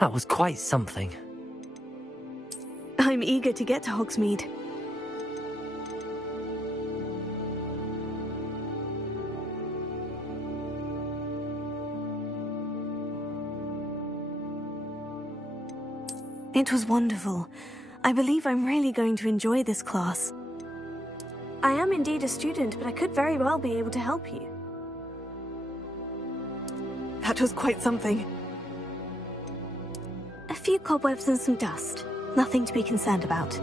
That was quite something. I'm eager to get to Hogsmeade. It was wonderful. I believe I'm really going to enjoy this class. I am indeed a student, but I could very well be able to help you. That was quite something. A few cobwebs and some dust. Nothing to be concerned about.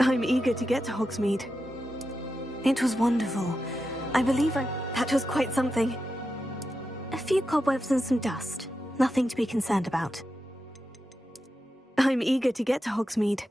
I'm eager to get to Hogsmeade. It was wonderful. I believe that was quite something. A few cobwebs and some dust. Nothing to be concerned about. I'm eager to get to Hogsmeade.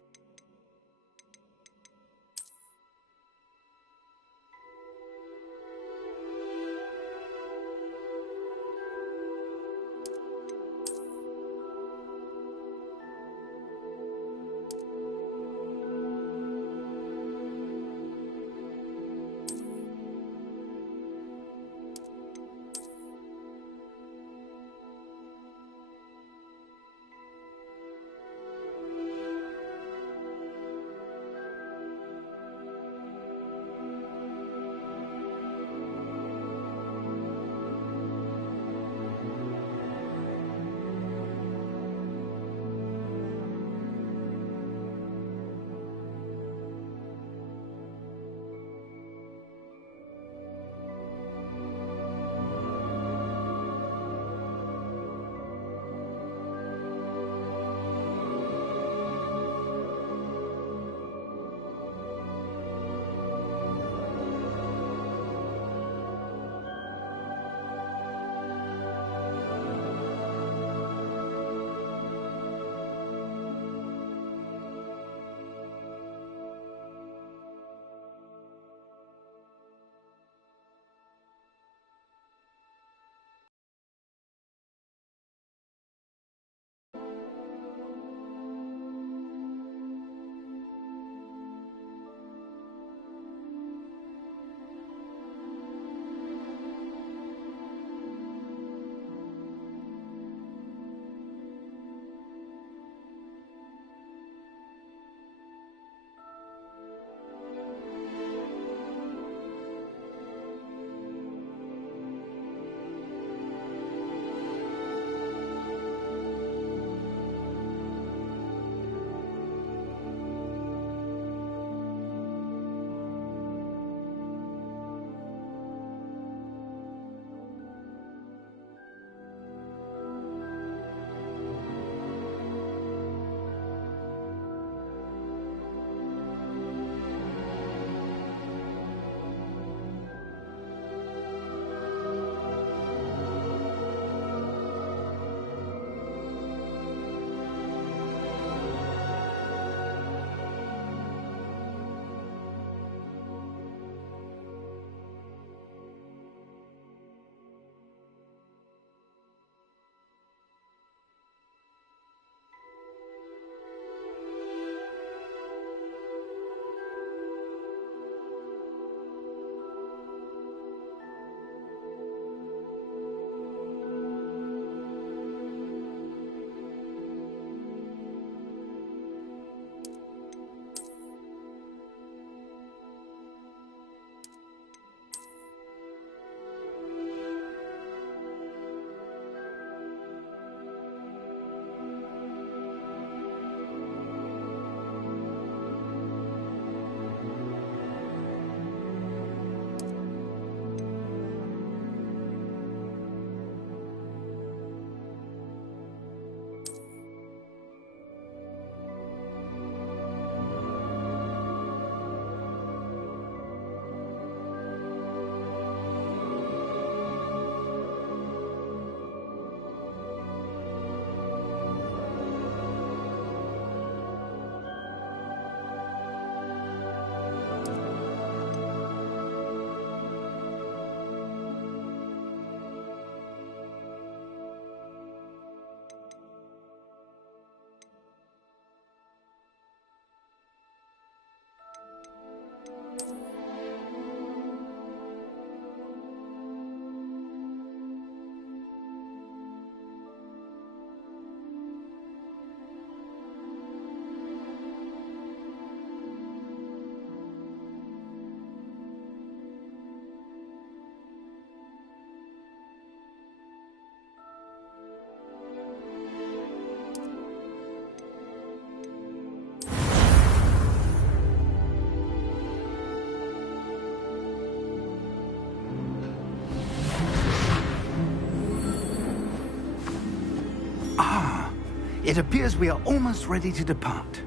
It appears we are almost ready to depart.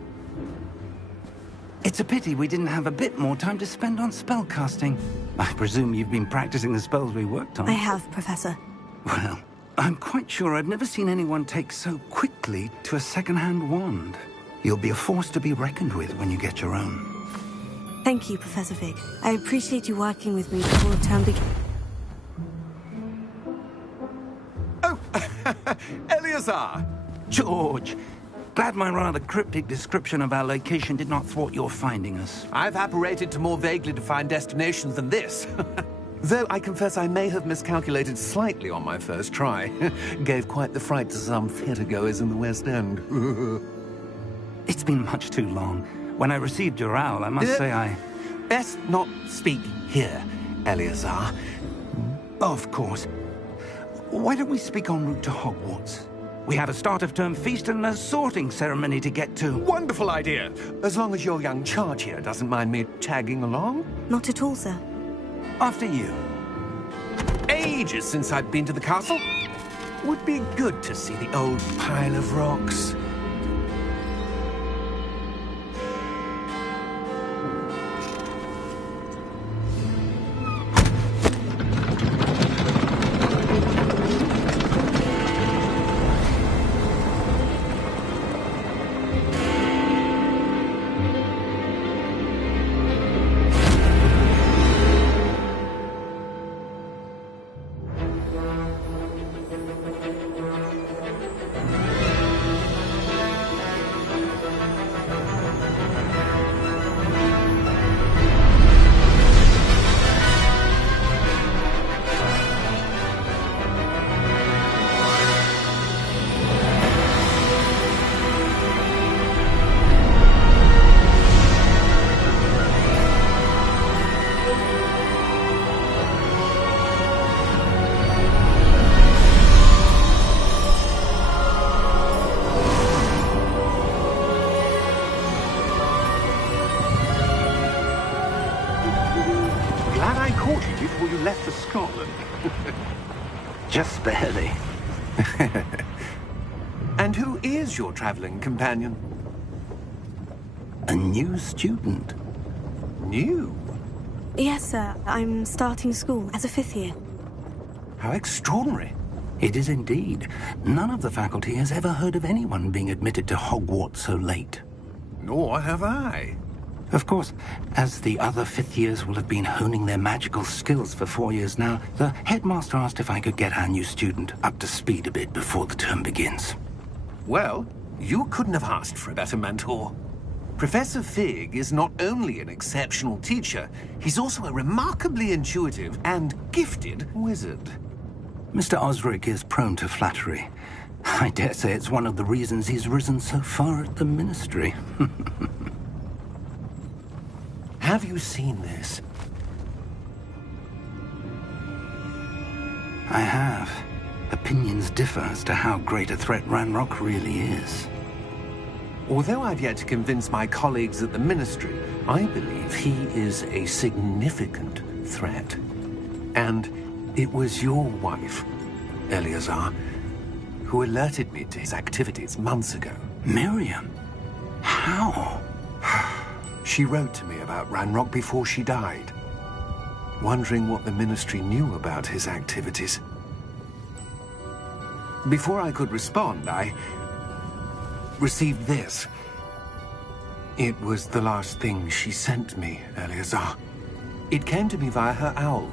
It's a pity we didn't have a bit more time to spend on spellcasting. I presume you've been practicing the spells we worked on. I have, Professor. Well, I'm quite sure I've never seen anyone take so quickly to a second-hand wand. You'll be a force to be reckoned with when you get your own. Thank you, Professor Fig. I appreciate you working with me before term begins. Oh, Eleazar! George, glad my rather cryptic description of our location did not thwart your finding us. I've apparated to more vaguely defined destinations than this. Though I confess I may have miscalculated slightly on my first try. Gave quite the fright to some theatre-goers in the West End. It's been much too long. When I received your owl, I must say I... Best not speak here, Eleazar. Of course. Why don't we speak en route to Hogwarts? We have a start-of-term feast and a sorting ceremony to get to. Wonderful idea! As long as your young charge here doesn't mind me tagging along. Not at all, sir. After you. Ages since I've been to the castle. Would be good to see the old pile of rocks. Before you left for Scotland. Just barely. And who is your traveling companion? A new student. New? Yes, sir. I'm starting school as a 5th year. How extraordinary. It is indeed. None of the faculty has ever heard of anyone being admitted to Hogwarts so late. Nor have I. Of course, as the other 5th years will have been honing their magical skills for 4 years now, the headmaster asked if I could get our new student up to speed a bit before the term begins. Well, you couldn't have asked for a better mentor. Professor Fig is not only an exceptional teacher, he's also a remarkably intuitive and gifted wizard. Mr. Osric is prone to flattery. I dare say it's one of the reasons he's risen so far at the Ministry. Have you seen this? I have. Opinions differ as to how great a threat Ranrock really is. Although I've yet to convince my colleagues at the Ministry, I believe he is a significant threat. And it was your wife, Eleazar, who alerted me to his activities months ago. Miriam? How? She wrote to me about Ranrock before she died, wondering what the Ministry knew about his activities. Before I could respond, I received this. It was the last thing she sent me, Eleazar. It came to me via her owl,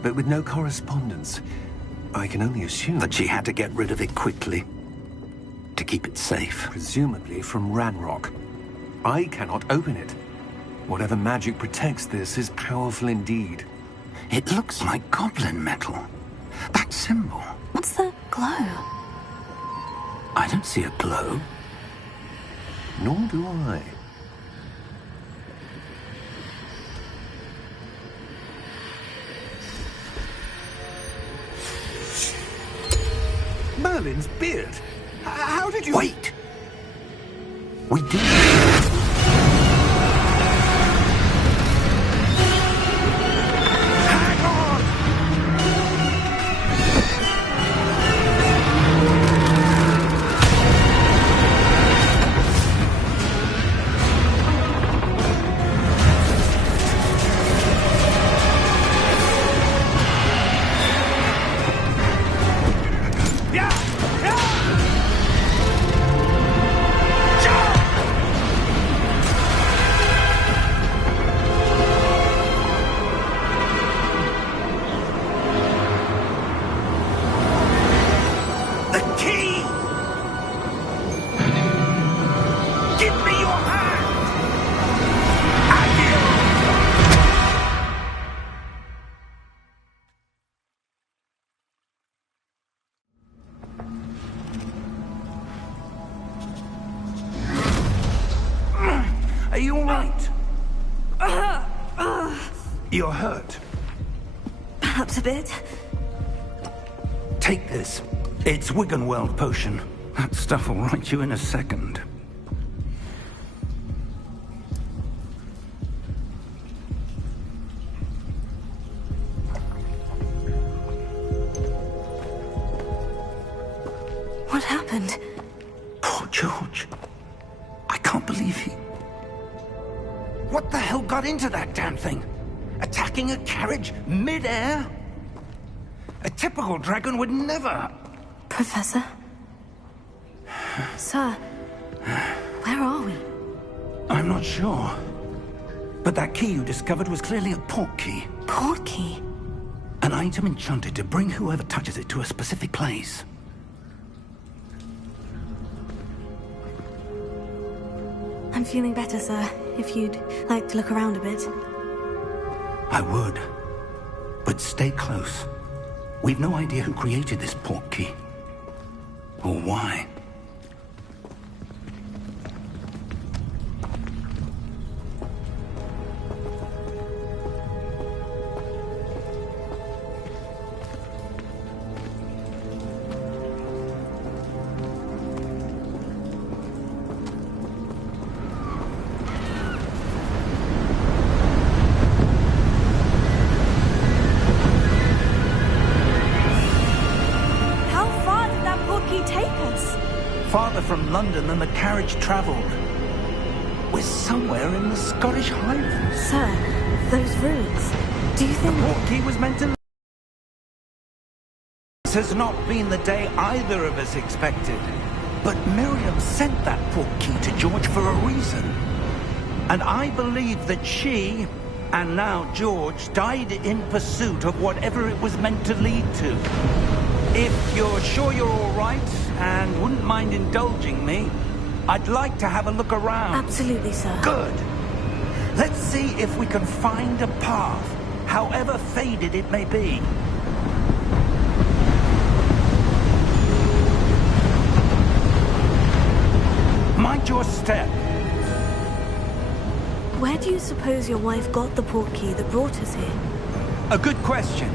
but with no correspondence. I can only assume that she had to get rid of it quickly, to keep it safe. Presumably from Ranrock. I cannot open it. Whatever magic protects this is powerful indeed. It looks like goblin metal. That symbol. What's the glow? I don't see a glow. Nor do I. Merlin's beard. How did you... Wait! We did. Hang on! right? You're hurt. Perhaps a bit. Take this. It's Wiggenweld potion. That stuff will right you in a second. What happened? Poor George. I can't believe he... What the hell got into that damn thing? Attacking a carriage mid-air? A typical dragon would never... Professor? Sir, where are we? I'm not sure. But that key you discovered was clearly a port key. Port key? An item enchanted to bring whoever touches it to a specific place. I'm feeling better, sir. If you'd like to look around a bit. I would. But stay close. We've no idea who created this port key. Or why. Farther from London than the carriage travelled. We're somewhere in the Scottish Highlands. Sir, those ruins. Do you think... The port key was meant to... This has not been the day either of us expected. But Miriam sent that port key to George for a reason. And I believe that she, and now George, died in pursuit of whatever it was meant to lead to. If you're sure you're all right, and wouldn't mind indulging me, I'd like to have a look around. Absolutely, sir. Good. Let's see if we can find a path, however faded it may be. Mind your step. Where do you suppose your wife got the port key that brought us here? A good question.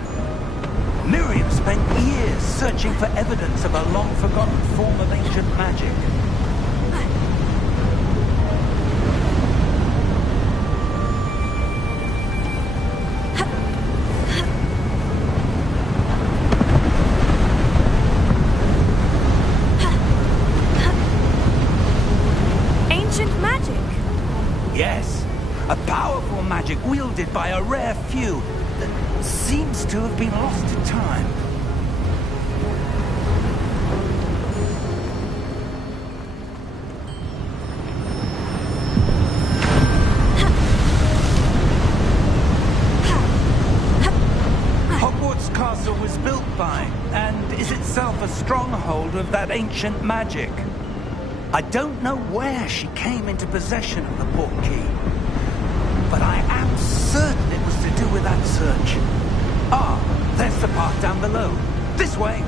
Miriam spent years searching for evidence of a long-forgotten form of ancient magic. Ancient magic? Yes, a powerful magic wielded by a rare few that seems to have been lost to time. Hogwarts Castle was built by, and is itself a stronghold of that ancient magic. I don't know where she came into possession of the port key, but I am certain it was to do with that search. Ah, there's the path down below. This way.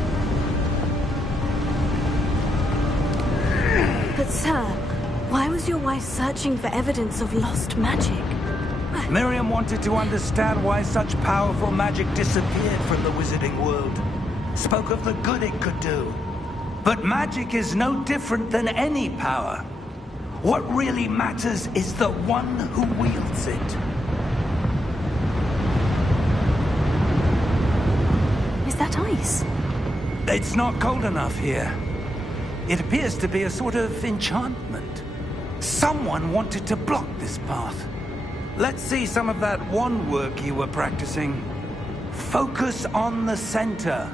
But sir, why was your wife searching for evidence of lost magic? Miriam wanted to understand why such powerful magic disappeared from the wizarding world. Spoke of the good it could do. But magic is no different than any power. What really matters is the one who wields it. Is that ice? It's not cold enough here. It appears to be a sort of enchantment. Someone wanted to block this path. Let's see some of that wand work you were practicing. Focus on the center.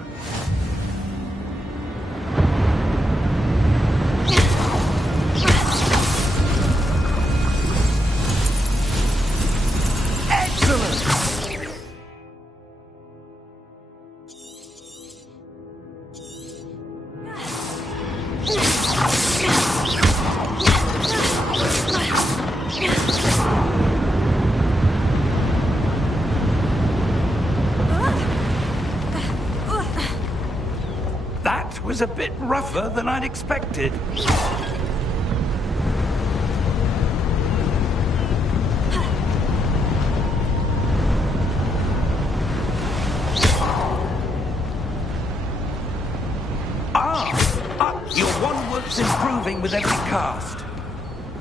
That was a bit rougher than I'd expected.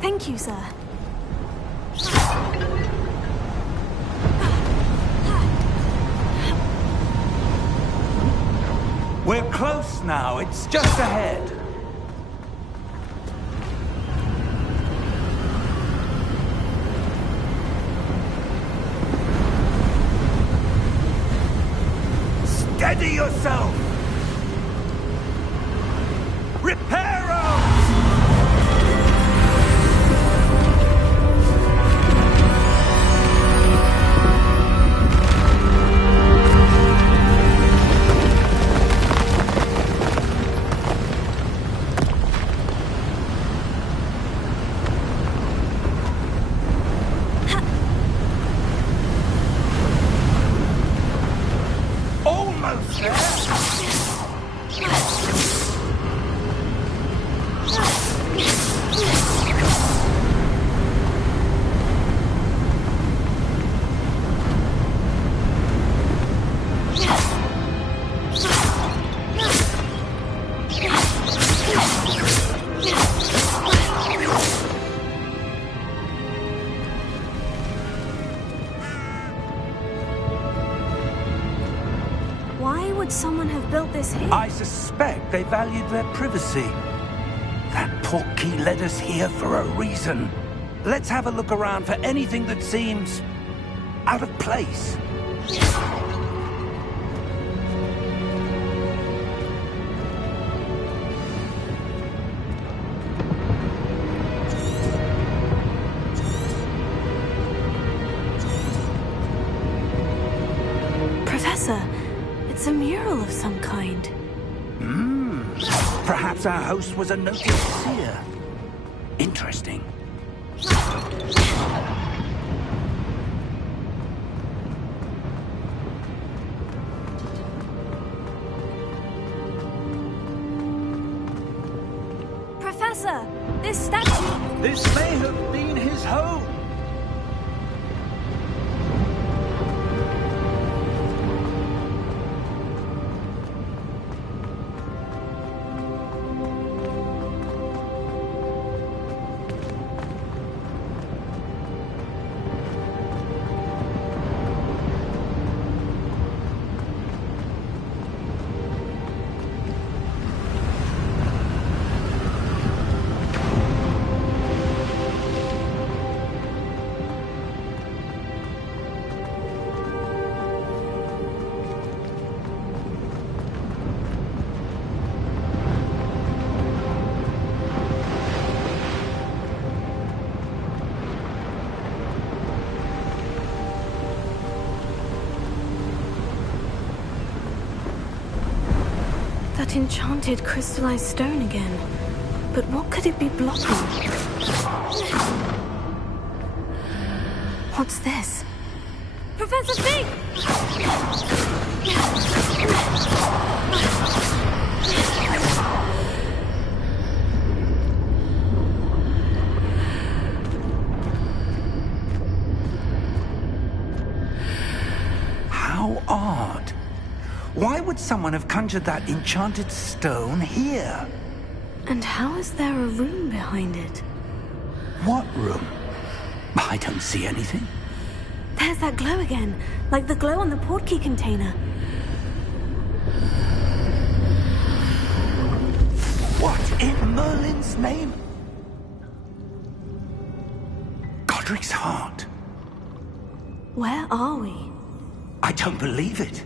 Thank you, sir. We're close now. It's just ahead. Steady yourself! Reparo! Almost there! Why would someone have built this here? I suspect they valued their privacy. That portkey led us here for a reason. Let's have a look around for anything that seems out of place. Professor, it's a mural of some kind. Perhaps our host was a noted seer. Interesting. Professor, this statue... This may have been his home. That enchanted crystallized stone again. But what could it be blocking? What's this? Professor Fig! How odd. Why would someone have conjured that enchanted stone here? And how is there a room behind it? What room? I don't see anything. There's that glow again, like the glow on the portkey container. What in Merlin's name? Godric's heart. Where are we? I don't believe it.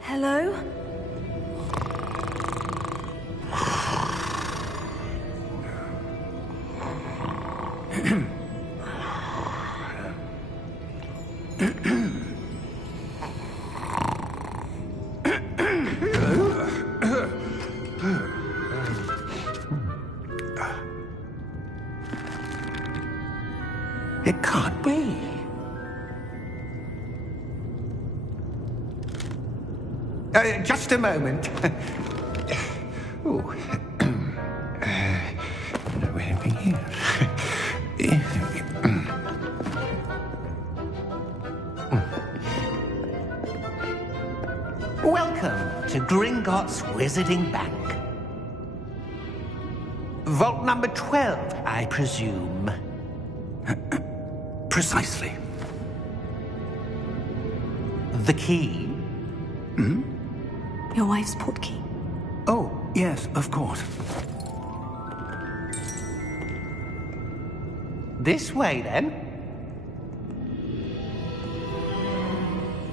Hello? Just a moment. Ooh. Anything here? Welcome to Gringotts Wizarding Bank. Vault number 12, I presume. Precisely. The key? Hmm? Your wife's portkey. Oh, yes, of course. This way, then.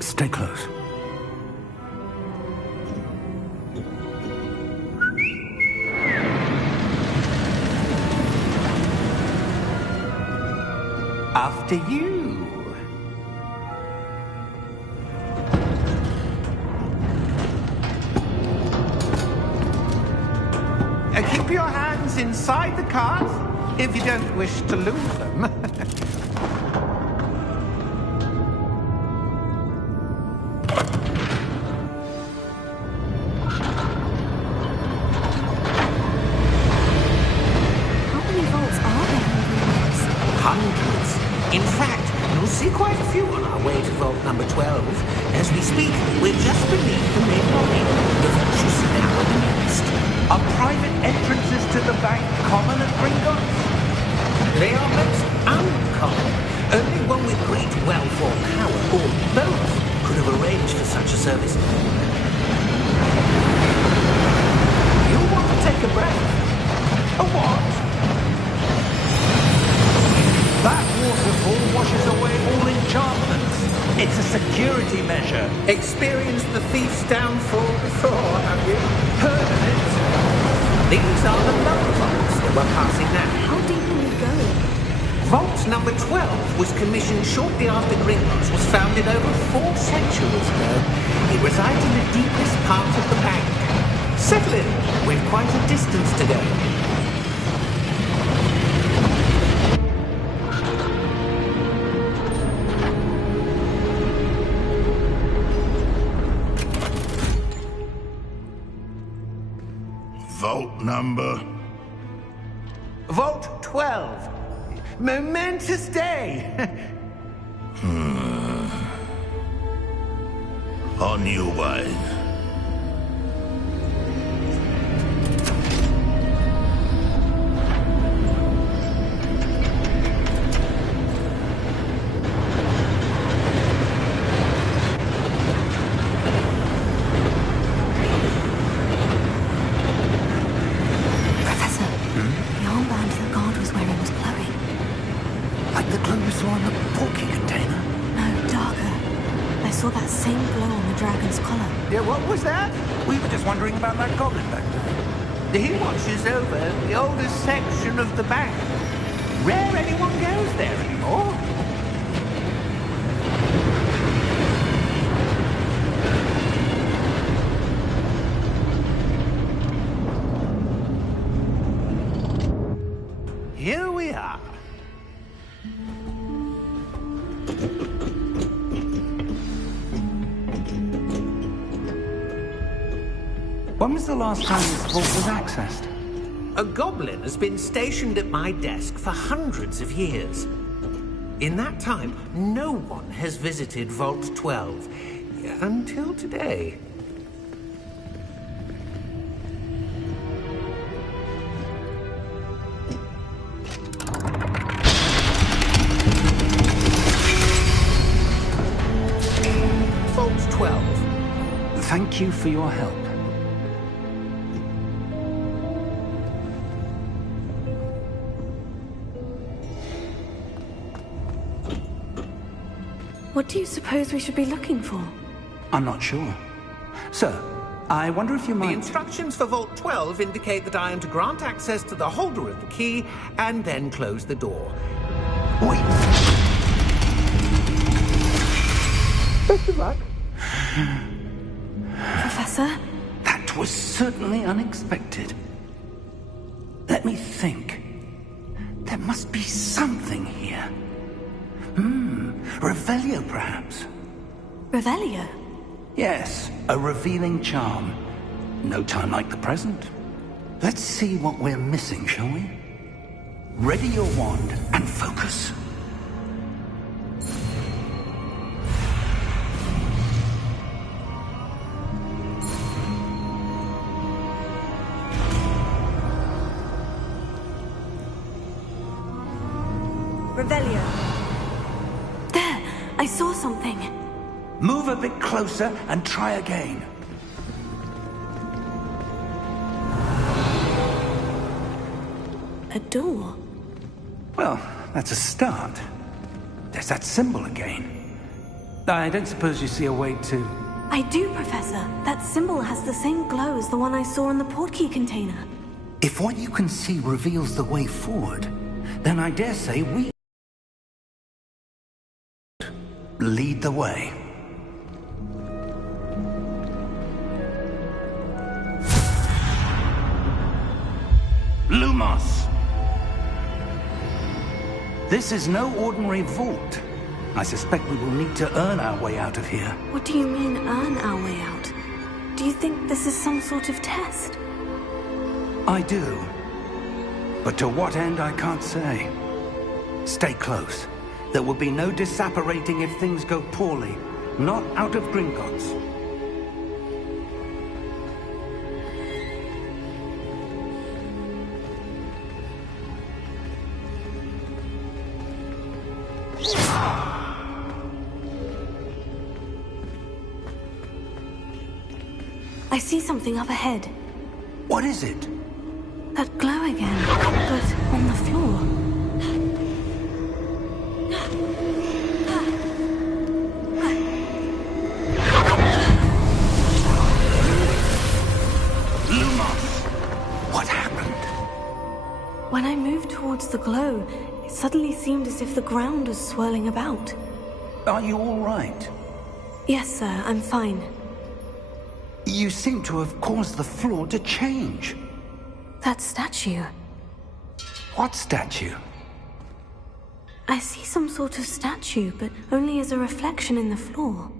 Stay close. After you. Keep your hands inside the cart if you don't wish to lose them. How many vaults are there in Gringotts? Hundreds. In fact, you'll see quite a few on our way to vault number 12. As we speak, we're just beneath the main lobby. The vaults you see now are the nearest. Are private entrances to the bank common at Gringotts? They are most uncommon. Only one with great wealth or power, or both, could have arranged for such a service. You'll want to take a breath. A what? That waterfall washes away all enchantments. It's a security measure. Experienced the thief's downfall before, have you? Heard of it? These are the lower vaults that we're passing now. How deep can we go? Vault number 12 was commissioned shortly after Gringotts was founded over 4 centuries ago. It resides in the deepest part of the bank. Settle in. We've quite a distance to go. Vault number? Vault 12. Momentous day. On your way. Professor, the armband that guard was wearing was glowing. Like the glow we saw in the porky container? No, darker. I saw that same glow on the dragon's collar. Yeah, what was that? We were just wondering about that goblin back there. He watches over the oldest section of the bank. Rare anyone goes there anymore. Here we are. When was the last time this vault was accessed? A goblin has been stationed at my desk for hundreds of years. In that time, no one has visited Vault 12 until today. Vault 12. Thank you for your help. What do you suppose we should be looking for? I'm not sure. Sir, I wonder if you The might... instructions for Vault 12 indicate that I am to grant access to the holder of the key and then close the door. Wait! Best of luck. Professor? That was certainly unexpected. Let me think. There must be something here. Revelio, perhaps. Revelio? Yes, a revealing charm. No time like the present. Let's see what we're missing, shall we? Ready your wand and focus. Revelio. There! I saw something. Move a bit closer and try again. A door. Well, that's a start. There's that symbol again. I don't suppose you see a way to... I do, Professor. That symbol has the same glow as the one I saw in the portkey container. If what you can see reveals the way forward, then I dare say we... lead the way. Lumos! This is no ordinary vault. I suspect we will need to earn our way out of here. What do you mean, earn our way out? Do you think this is some sort of test? I do. But to what end, I can't say. Stay close. There will be no disapparating if things go poorly. Not out of Gringotts. I see something up ahead. What is it? That glow again, but on the floor. Lumos! What happened? When I moved towards the glow, it suddenly seemed as if the ground was swirling about. Are you all right? Yes, sir, I'm fine. You seem to have caused the floor to change. That statue. What statue? I see some sort of statue, but only as a reflection in the floor.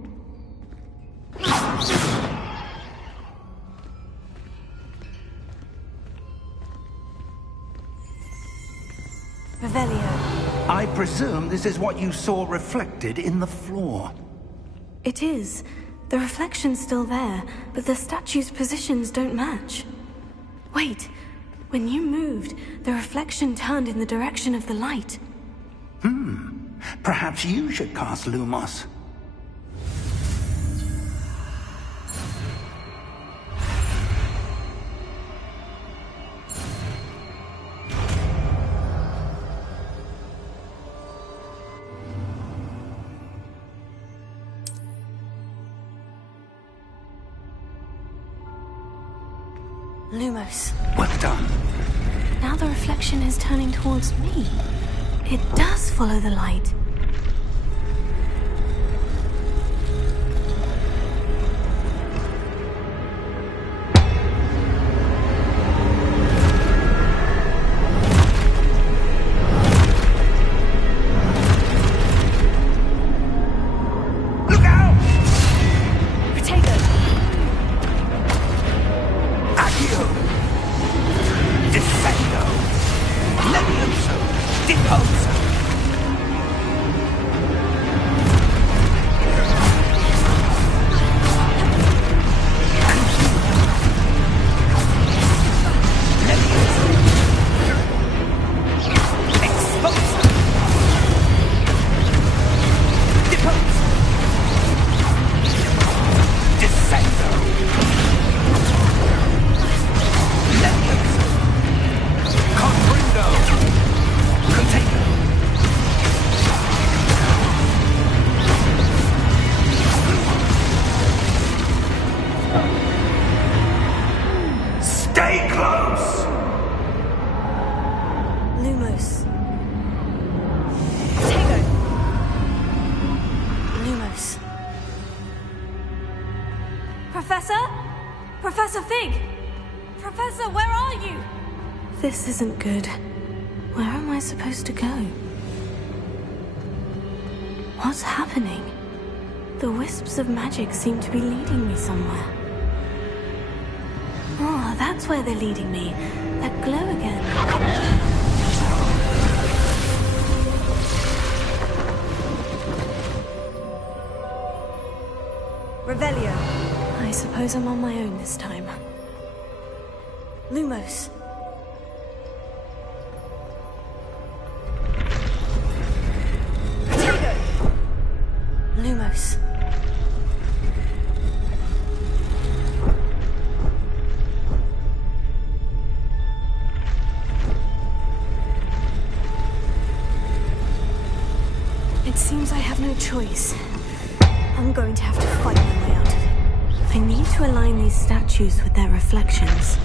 Revelio. I presume this is what you saw reflected in the floor. It is. The reflection's still there, but the statue's positions don't match. Wait. When you moved, the reflection turned in the direction of the light. Perhaps you should cast Lumos. Lumos. Well done. Now the reflection is turning towards me. It does follow the light. Professor Fig! Professor, where are you? This isn't good. Where am I supposed to go? What's happening? The wisps of magic seem to be leading me somewhere. Oh, that's where they're leading me. That glow again. Revelio. I suppose I'm on my own this time. Lumos. Lumos. It seems I have no choice. I'm going to have to fight my way out of it. I need to align these statues with their reflections.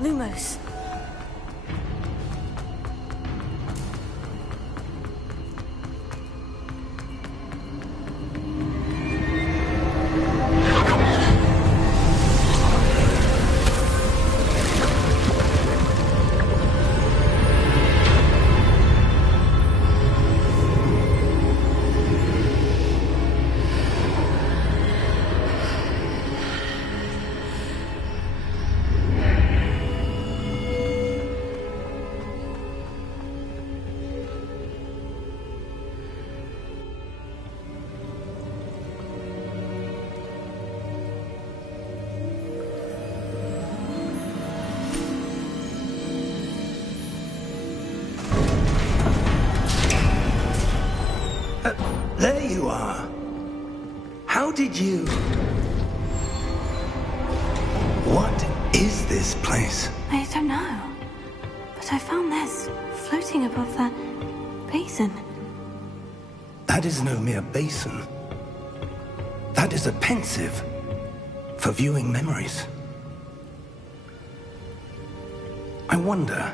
Lumos. There you are. How did you... What is this place? I don't know. But I found this floating above that basin. That is no mere basin. That is a pensive for viewing memories. I wonder...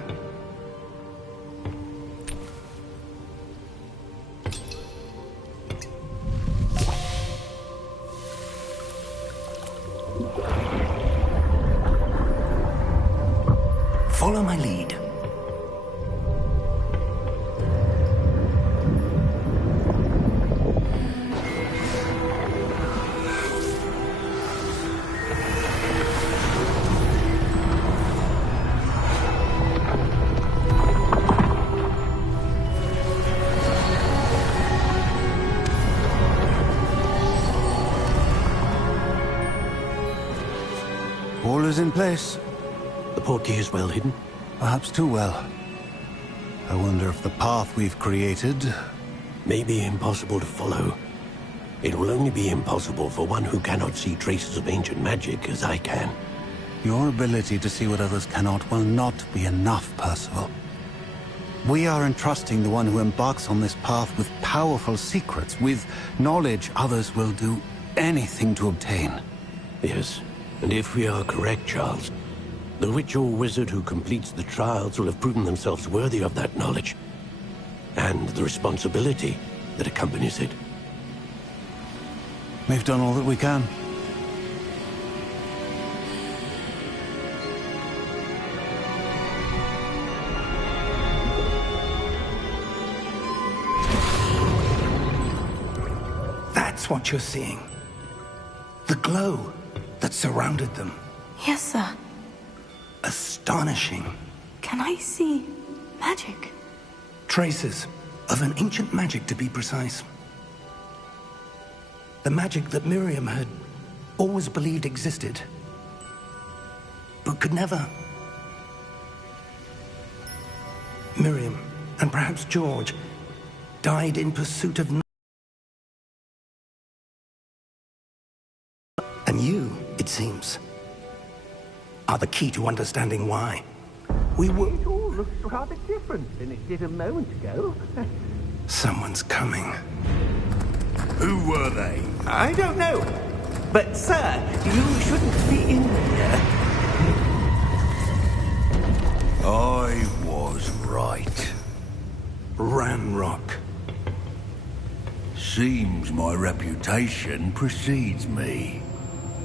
Follow my lead. All is in place. The portkey is well hidden. Perhaps too well. I wonder if the path we've created... May be impossible to follow. It will only be impossible for one who cannot see traces of ancient magic as I can. Your ability to see what others cannot will not be enough, Percival. We are entrusting the one who embarks on this path with powerful secrets, with knowledge others will do anything to obtain. Yes, and if we are correct, Charles, the witch or wizard who completes the trials will have proven themselves worthy of that knowledge. and the responsibility that accompanies it. We've done all that we can. That's what you're seeing. The glow that surrounded them. Yes, sir. Astonishing. Can I see magic? Traces of an ancient magic, to be precise. The magic that Miriam had always believed existed, but could never. Miriam, and perhaps George, died in pursuit of... And you, it seems, are the key to understanding why. We were... It all looks rather different than it did a moment ago. Someone's coming. Who were they? I don't know. But, sir, you shouldn't be in here. I was right. Ranrock. Seems my reputation precedes me.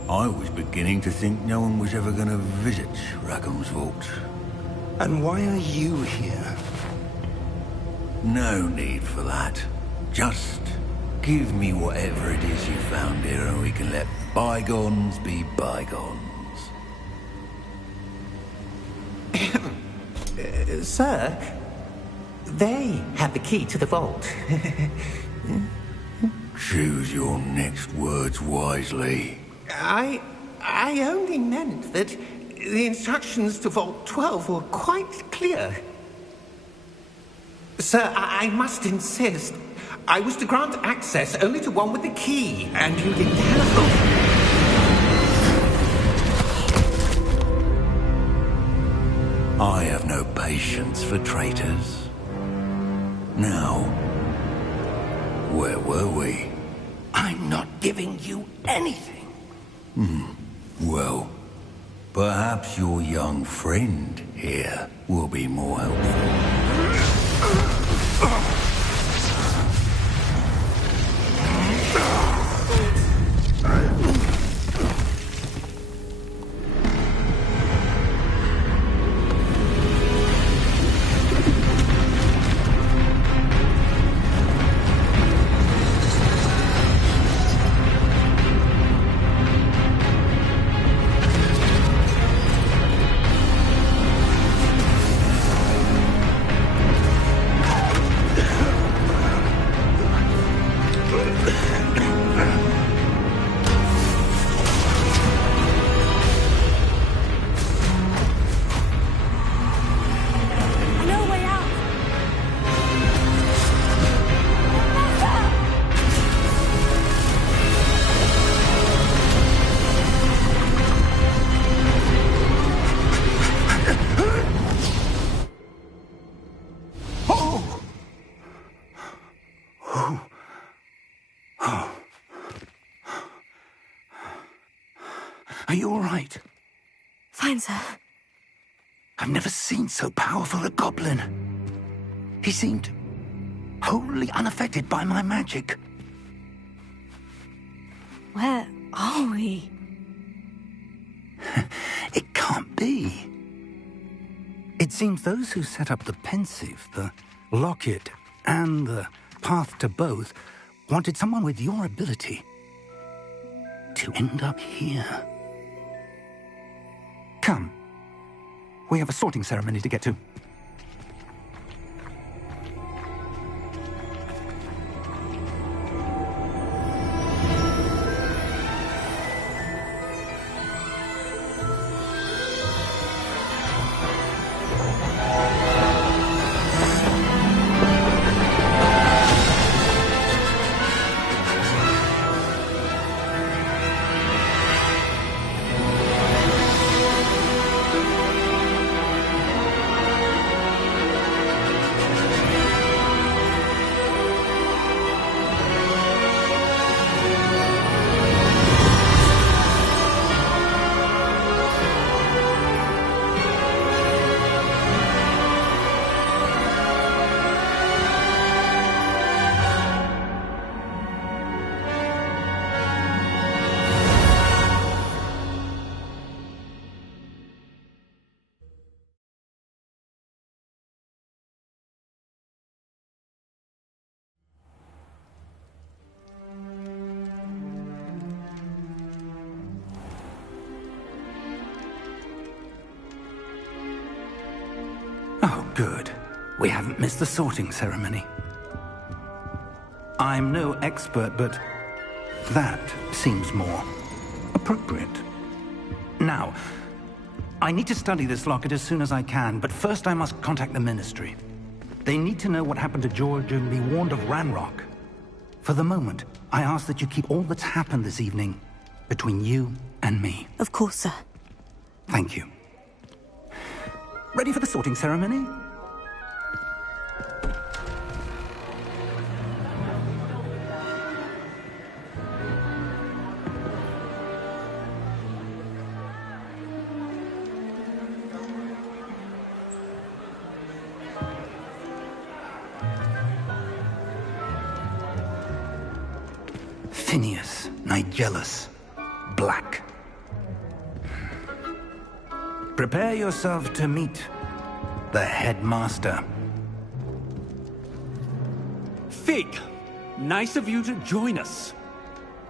I was beginning to think no one was ever going to visit Rackham's vault. And why are you here? No need for that. Just give me whatever it is you found here and we can let bygones be bygones. Sir, they have the key to the vault. Choose your next words wisely. I only meant that the instructions to Vault 12 were quite clear. Sir, I must insist. I was to grant access only to one with the key, and you didn't have... I have no patience for traitors. Now, where were we? I'm not giving you anything. Well, perhaps your young friend here will be more helpful. Are you all right? Fine, sir. I've never seen so powerful a goblin. He seemed wholly unaffected by my magic. Where are we? It can't be. It seems those who set up the pensive, the locket, and the path to both wanted someone with your ability to end up here. Come. We have a sorting ceremony to get to. Good. We haven't missed the sorting ceremony. I'm no expert, but that seems more appropriate. Now, I need to study this locket as soon as I can, but first I must contact the Ministry. They need to know what happened to George and be warned of Ranrock. For the moment, I ask that you keep all that's happened this evening between you and me. Of course, sir. Thank you. Ready for the sorting ceremony? Phineas, Nigellus, Black. Prepare yourself to meet the headmaster. Fig, nice of you to join us.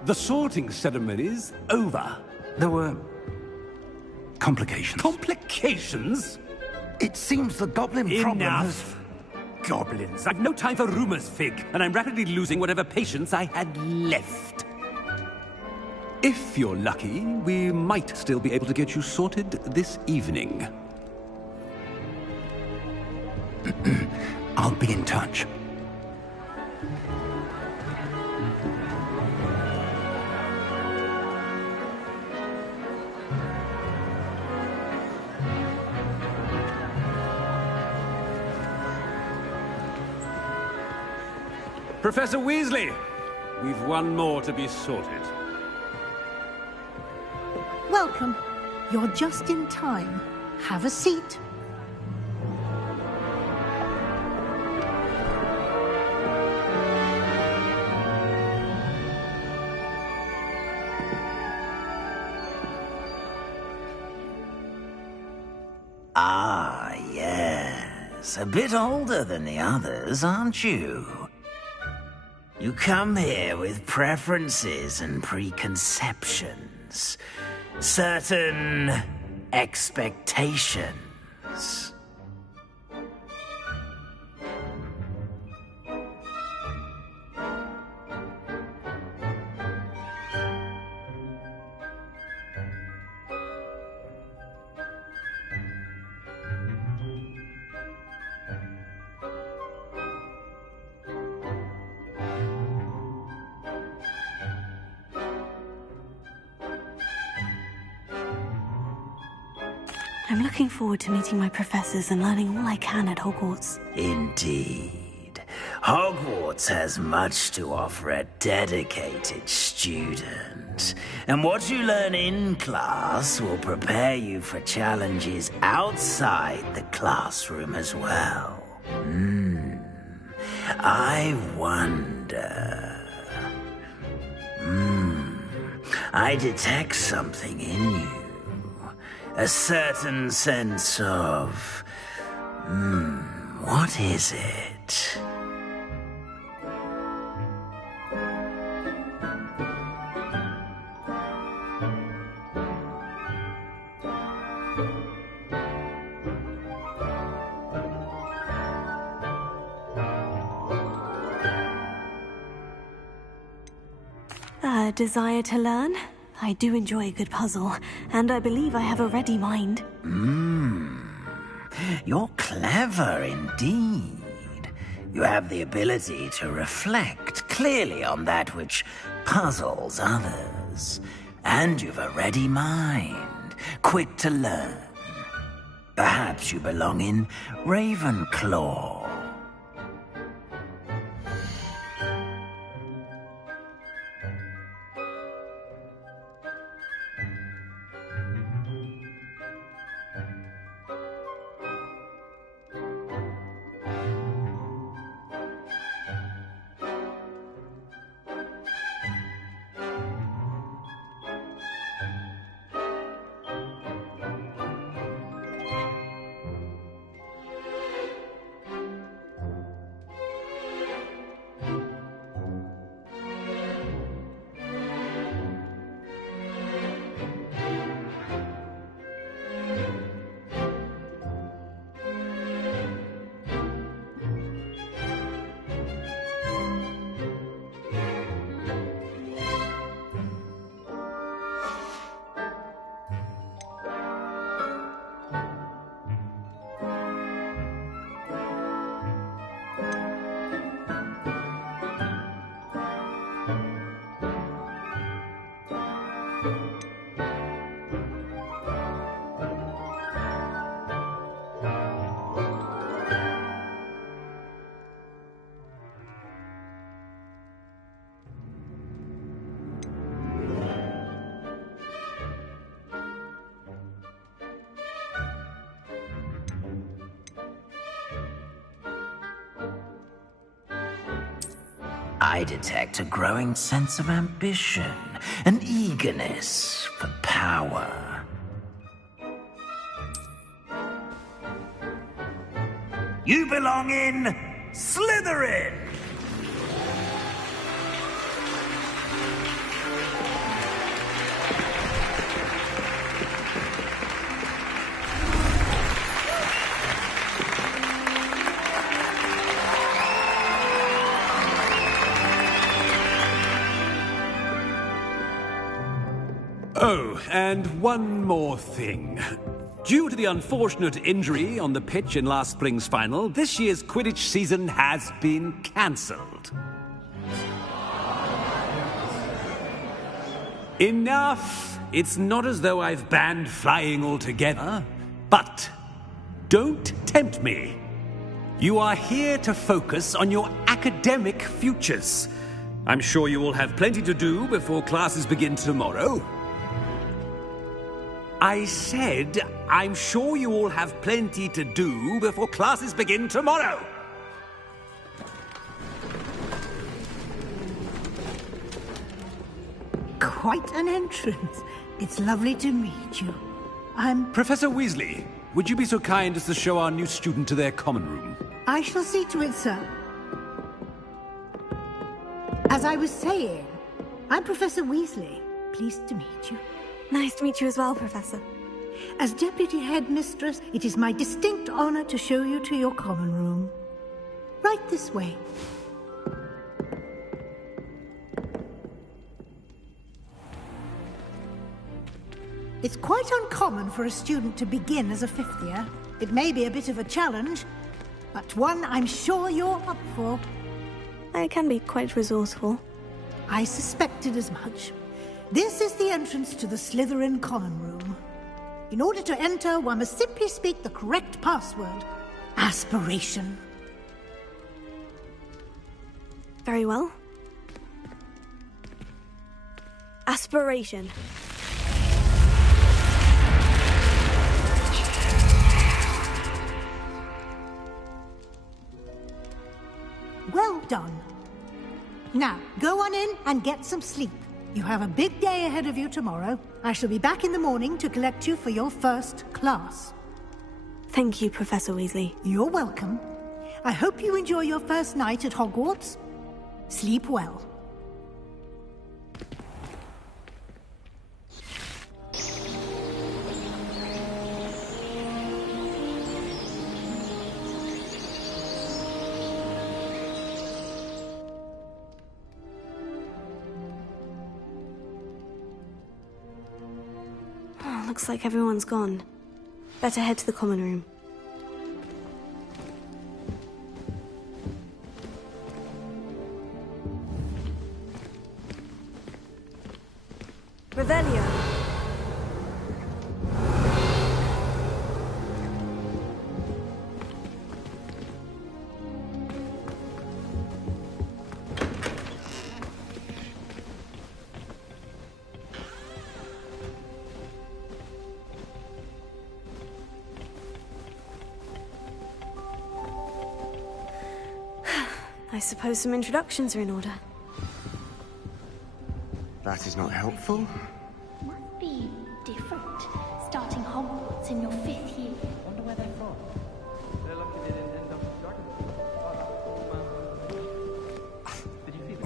The sorting ceremony's over. There were complications. Complications? It seems the goblin problem has... Enough! Goblins. I've no time for rumors, Fig, and I'm rapidly losing whatever patience I had left. If you're lucky, we might still be able to get you sorted this evening. I'll be in touch. Professor Weasley, we've one more to be sorted. Welcome. You're just in time. Have a seat. Ah, yes. A bit older than the others, aren't you? You come here with preferences and preconceptions. Certain expectations. I'm looking forward to meeting my professors and learning all I can at Hogwarts. Indeed. Hogwarts has much to offer a dedicated student. And what you learn in class will prepare you for challenges outside the classroom as well. I wonder... I detect something in you. A certain sense of... what is it? A desire to learn? I do enjoy a good puzzle, and I believe I have a ready mind. You're clever indeed. You have the ability to reflect clearly on that which puzzles others. And you've a ready mind, quick to learn. Perhaps you belong in Ravenclaw. I detect a growing sense of ambition, an eagerness for power. You belong in Slytherin! Oh, and one more thing. Due to the unfortunate injury on the pitch in last spring's final, this year's Quidditch season has been cancelled. Enough! It's not as though I've banned flying altogether, but don't tempt me. You are here to focus on your academic futures. I'm sure you will have plenty to do before classes begin tomorrow. I said, I'm sure you all have plenty to do before classes begin tomorrow. Quite an entrance. It's lovely to meet you. Professor Weasley, would you be so kind as to show our new student to their common room? I shall see to it, sir. As I was saying, I'm Professor Weasley. Pleased to meet you. Nice to meet you as well, Professor. As Deputy Headmistress, it is my distinct honor to show you to your common room. Right this way. It's quite uncommon for a student to begin as a fifth year. It may be a bit of a challenge, but one I'm sure you're up for. I can be quite resourceful. I suspected as much. This is the entrance to the Slytherin common room. In order to enter, one must simply speak the correct password. Aspiration. Very well. Aspiration. Well done. Now, go on in and get some sleep. You have a big day ahead of you tomorrow. I shall be back in the morning to collect you for your first class. Thank you, Professor Weasley. You're welcome. I hope you enjoy your first night at Hogwarts. Sleep well. Looks like everyone's gone. Better head to the common room. Revelio. I suppose some introductions are in order. That is not helpful. Must be different. Starting Hogwarts in your 5th year. Wonder where they're from.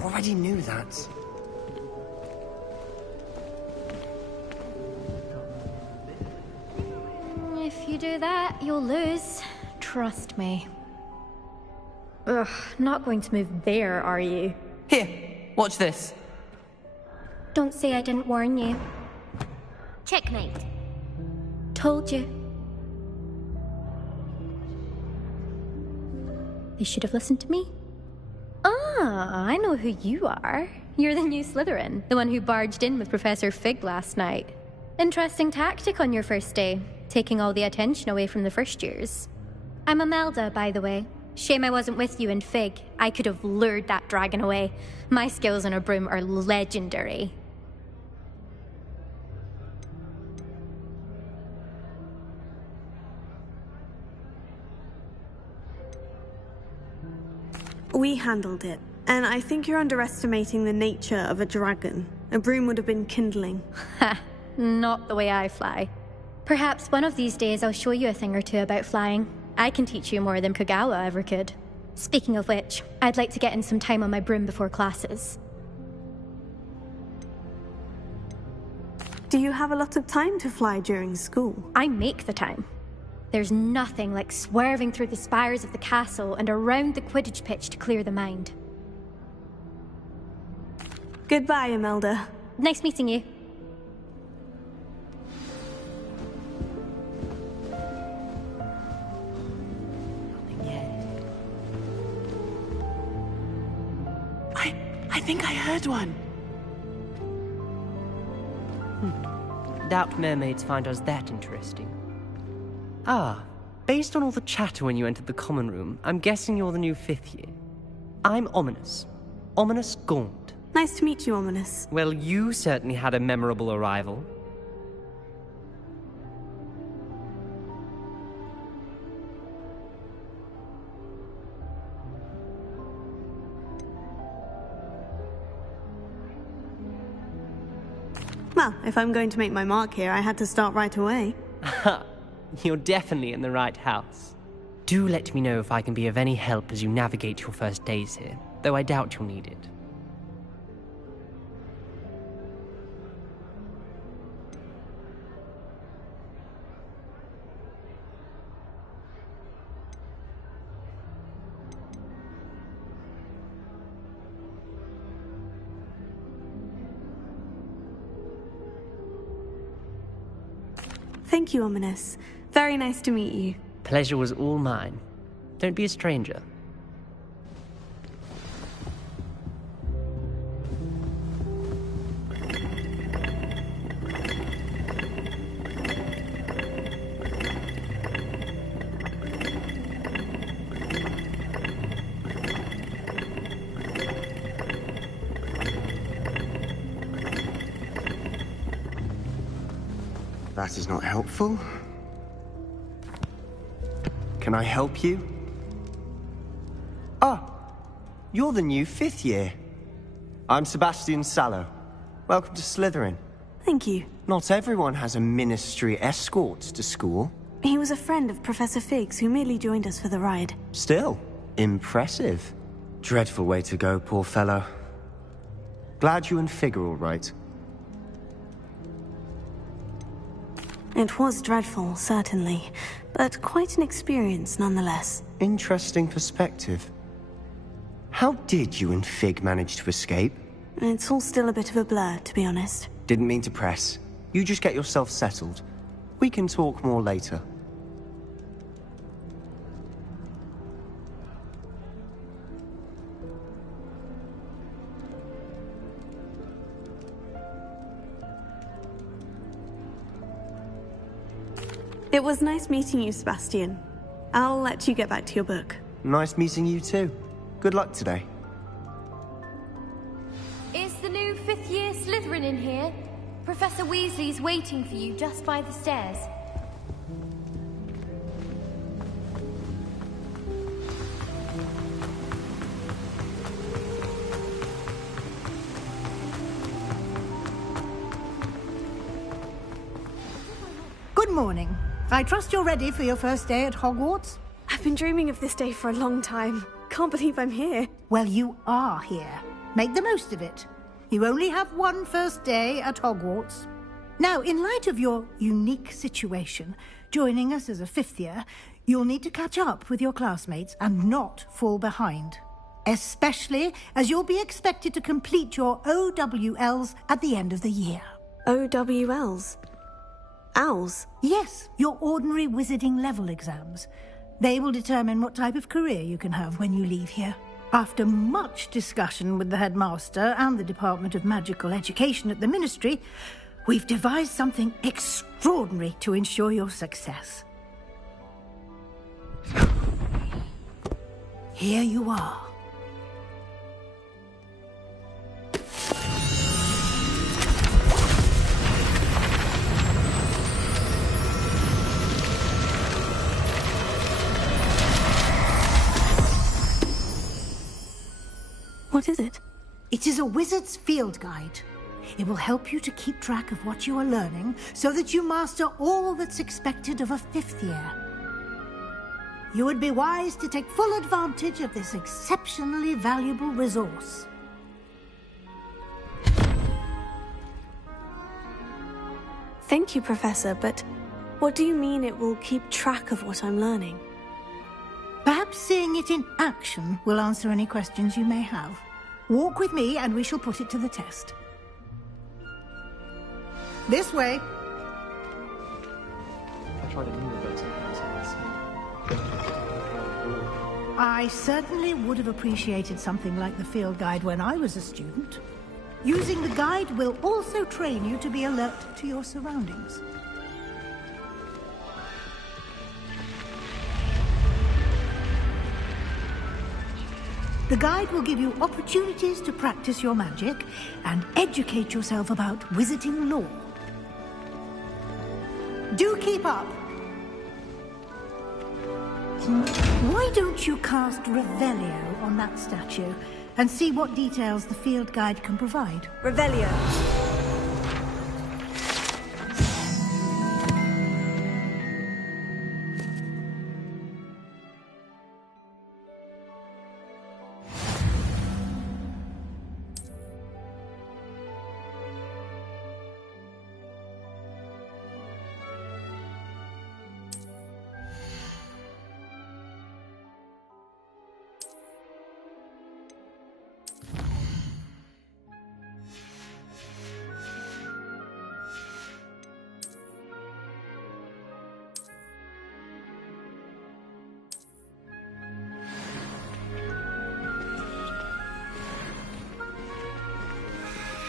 Already knew that. If you do that, you'll lose. Trust me. Ugh, not going to move there, are you? Here, watch this. Don't say I didn't warn you. Checkmate. Told you. They should have listened to me. Ah, I know who you are. You're the new Slytherin, the one who barged in with Professor Fig last night. Interesting tactic on your first day, taking all the attention away from the first years. I'm Imelda, by the way. Shame I wasn't with you in Fig. I could have lured that dragon away. My skills on a broom are legendary. We handled it. And I think you're underestimating the nature of a dragon. A broom would have been kindling. Ha! Not the way I fly. Perhaps one of these days I'll show you a thing or two about flying. I can teach you more than Kagawa ever could. Speaking of which, I'd like to get in some time on my broom before classes. Do you have a lot of time to fly during school? I make the time. There's nothing like swerving through the spires of the castle and around the Quidditch pitch to clear the mind. Goodbye, Imelda. Nice meeting you. I think I heard one. Doubt mermaids find us that interesting. Ah, based on all the chatter when you entered the common room, I'm guessing you're the new 5th year. I'm Ominous. Ominous Gaunt. Nice to meet you, Ominous. Well, you certainly had a memorable arrival. Well, if I'm going to make my mark here, I had to start right away. You're definitely in the right house. Do let me know if I can be of any help as you navigate your first days here, though I doubt you'll need it. Thank you, Ominous. Very nice to meet you. Pleasure was all mine. Don't be a stranger. That is not helpful. Can I help you? Ah, you're the new 5th year. I'm Sebastian Sallow. Welcome to Slytherin. Thank you. Not everyone has a ministry escort to school. He was a friend of Professor Fig's who merely joined us for the ride. Still, impressive. Dreadful way to go, poor fellow. Glad you and Fig are all right. It was dreadful, certainly, but quite an experience nonetheless. Interesting perspective. How did you and Fig manage to escape? It's all still a bit of a blur, to be honest. Didn't mean to press. You just get yourself settled. We can talk more later. It was nice meeting you, Sebastian. I'll let you get back to your book. Nice meeting you too. Good luck today. Is the new 5th year Slytherin in here? Professor Weasley's waiting for you just by the stairs. Good morning. I trust you're ready for your first day at Hogwarts? I've been dreaming of this day for a long time. Can't believe I'm here. Well, you are here. Make the most of it. You only have one first day at Hogwarts. Now, in light of your unique situation, joining us as a 5th year, you'll need to catch up with your classmates and not fall behind. Especially as you'll be expected to complete your OWLs at the end of the year. OWLs? Owls? Yes, your ordinary wizarding level exams. They will determine what type of career you can have when you leave here. After much discussion with the headmaster and the Department of Magical Education at the Ministry, we've devised something extraordinary to ensure your success. Here you are. What What is it? It is a wizard's field guide. It will help you to keep track of what you are learning so that you master all that's expected of a 5th year. You would be wise to take full advantage of this exceptionally valuable resource. Thank you, Professor, but what do you mean it will keep track of what I'm learning? Perhaps seeing it in action will answer any questions you may have. Walk with me and we shall put it to the test. This way. I certainly would have appreciated something like the field guide when I was a student. Using the guide will also train you to be alert to your surroundings. The guide will give you opportunities to practice your magic and educate yourself about wizarding lore. Do keep up! Why don't you cast Revelio on that statue and see what details the field guide can provide? Revelio.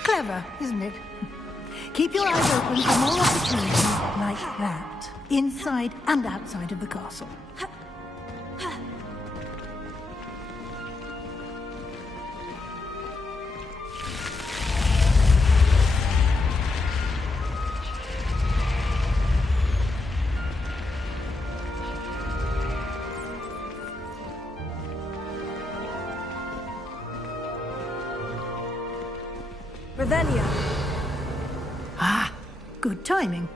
Clever, isn't it? Keep your eyes open for more opportunities like that, inside and outside of the castle. Revelio. Ah, good timing.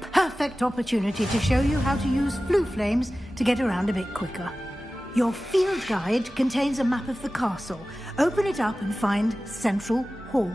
Perfect opportunity to show you how to use flue flames to get around a bit quicker. Your field guide contains a map of the castle. Open it up and find Central Hall.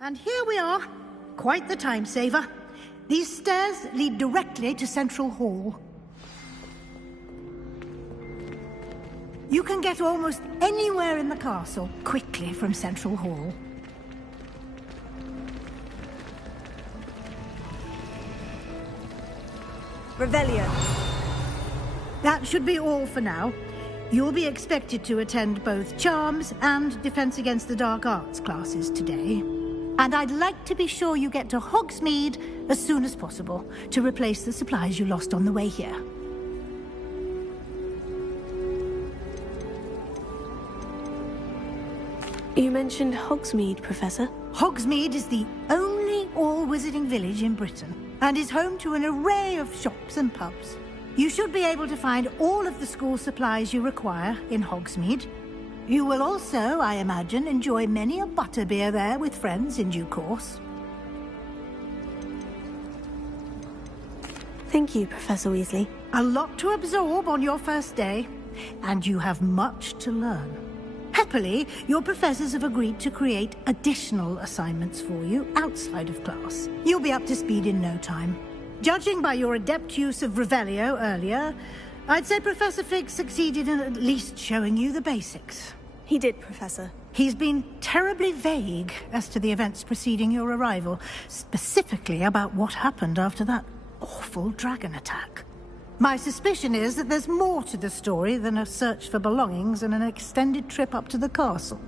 And here we are. Quite the time saver. These stairs lead directly to Central Hall. You can get almost anywhere in the castle quickly from Central Hall. Revelio. That should be all for now. You'll be expected to attend both Charms and Defense Against the Dark Arts classes today. And I'd like to be sure you get to Hogsmeade as soon as possible to replace the supplies you lost on the way here. You mentioned Hogsmeade, Professor. Hogsmeade is the only all-wizarding village in Britain and is home to an array of shops and pubs. You should be able to find all of the school supplies you require in Hogsmeade. You will also, I imagine, enjoy many a butterbeer there with friends in due course. Thank you, Professor Weasley. A lot to absorb on your first day, and you have much to learn. Happily, your professors have agreed to create additional assignments for you outside of class. You'll be up to speed in no time. Judging by your adept use of Revelio earlier, I'd say Professor Fig succeeded in at least showing you the basics. He did, Professor. He's been terribly vague as to the events preceding your arrival, specifically about what happened after that awful dragon attack. My suspicion is that there's more to the story than a search for belongings and an extended trip up to the castle.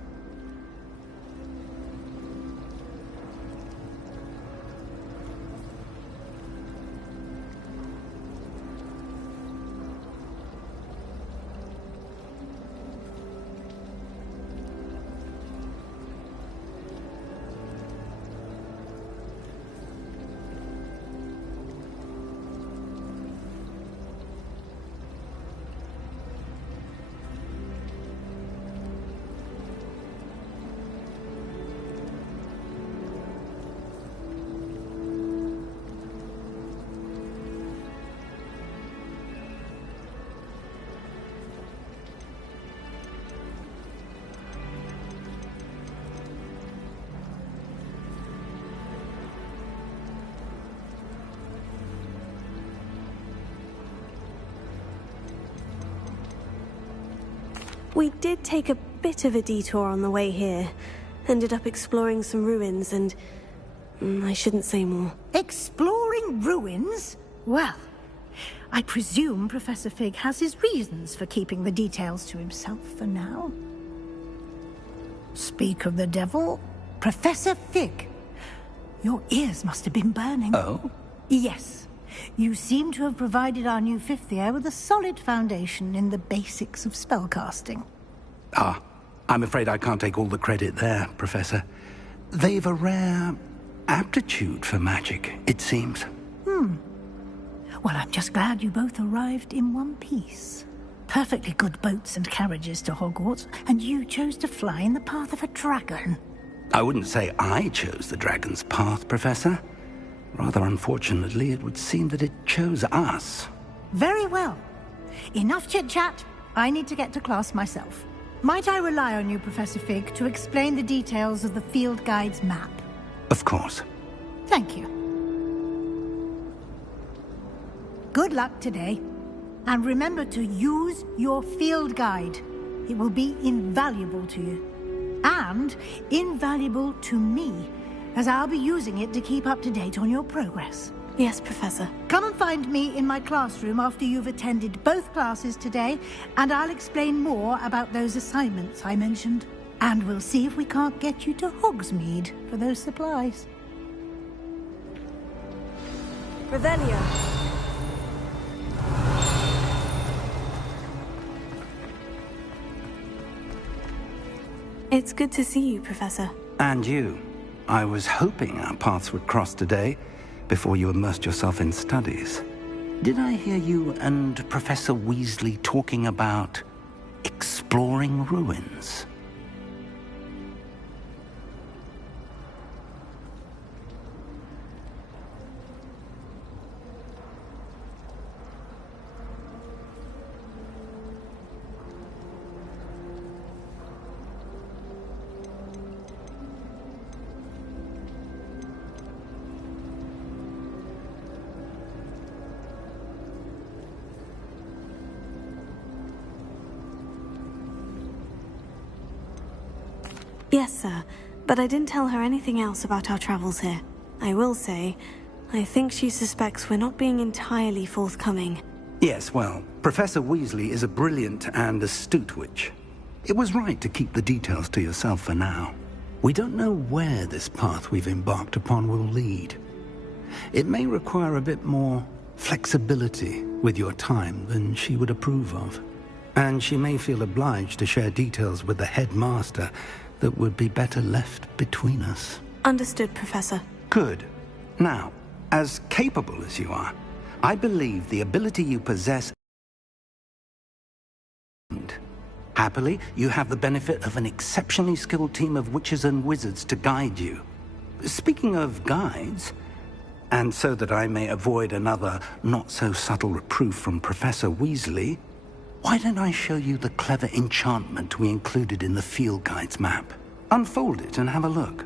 We did take a bit of a detour on the way here. Ended up exploring some ruins and... I shouldn't say more. Exploring ruins? Well, I presume Professor Fig has his reasons for keeping the details to himself for now. Speak of the devil, Professor Fig. Your ears must have been burning. Oh? Yes. You seem to have provided our new fifth year with a solid foundation in the basics of spellcasting. Ah, I'm afraid I can't take all the credit there, Professor. They've a rare aptitude for magic, it seems. Well, I'm just glad you both arrived in one piece. Perfectly good boats and carriages to Hogwarts, and you chose to fly in the path of a dragon. I wouldn't say I chose the dragon's path, Professor. Rather unfortunately, it would seem that it chose us. Very well. Enough chit-chat. I need to get to class myself. Might I rely on you, Professor Fig, to explain the details of the field guide's map? Of course. Thank you. Good luck today. And remember to use your field guide. It will be invaluable to you. And invaluable to me, as I'll be using it to keep up to date on your progress. Yes, Professor. Come and find me in my classroom after you've attended both classes today, and I'll explain more about those assignments I mentioned. And we'll see if we can't get you to Hogsmeade for those supplies. Revelio. It's good to see you, Professor. And you. I was hoping our paths would cross today, before you immersed yourself in studies. Did I hear you and Professor Weasley talking about exploring ruins? Yes, sir, but I didn't tell her anything else about our travels here. I will say, I think she suspects we're not being entirely forthcoming. Yes, well, Professor Weasley is a brilliant and astute witch. It was right to keep the details to yourself for now. We don't know where this path we've embarked upon will lead. It may require a bit more flexibility with your time than she would approve of. And she may feel obliged to share details with the headmaster that would be better left between us. Understood, Professor. Good. Now, as capable as you are, I believe the ability you possess... Happily, you have the benefit of an exceptionally skilled team of witches and wizards to guide you. Speaking of guides, and so that I may avoid another not-so-subtle reproof from Professor Weasley, why don't I show you the clever enchantment we included in the field guide's map? Unfold it and have a look.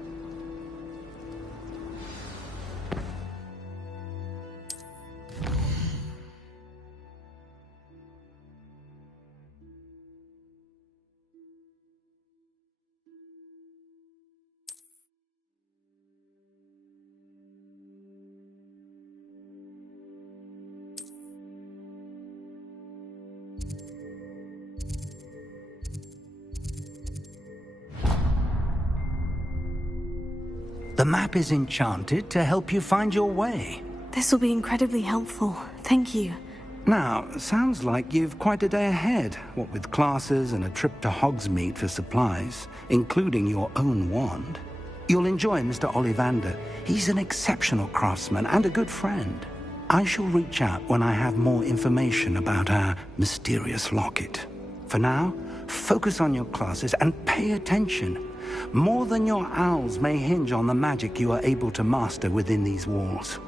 The map is enchanted to help you find your way. This will be incredibly helpful. Thank you. Now, sounds like you've quite a day ahead, what with classes and a trip to Hogsmeade for supplies, including your own wand. You'll enjoy Mr. Ollivander. He's an exceptional craftsman and a good friend. I shall reach out when I have more information about our mysterious locket. For now, focus on your classes and pay attention. More than your owls may hinge on the magic you are able to master within these walls.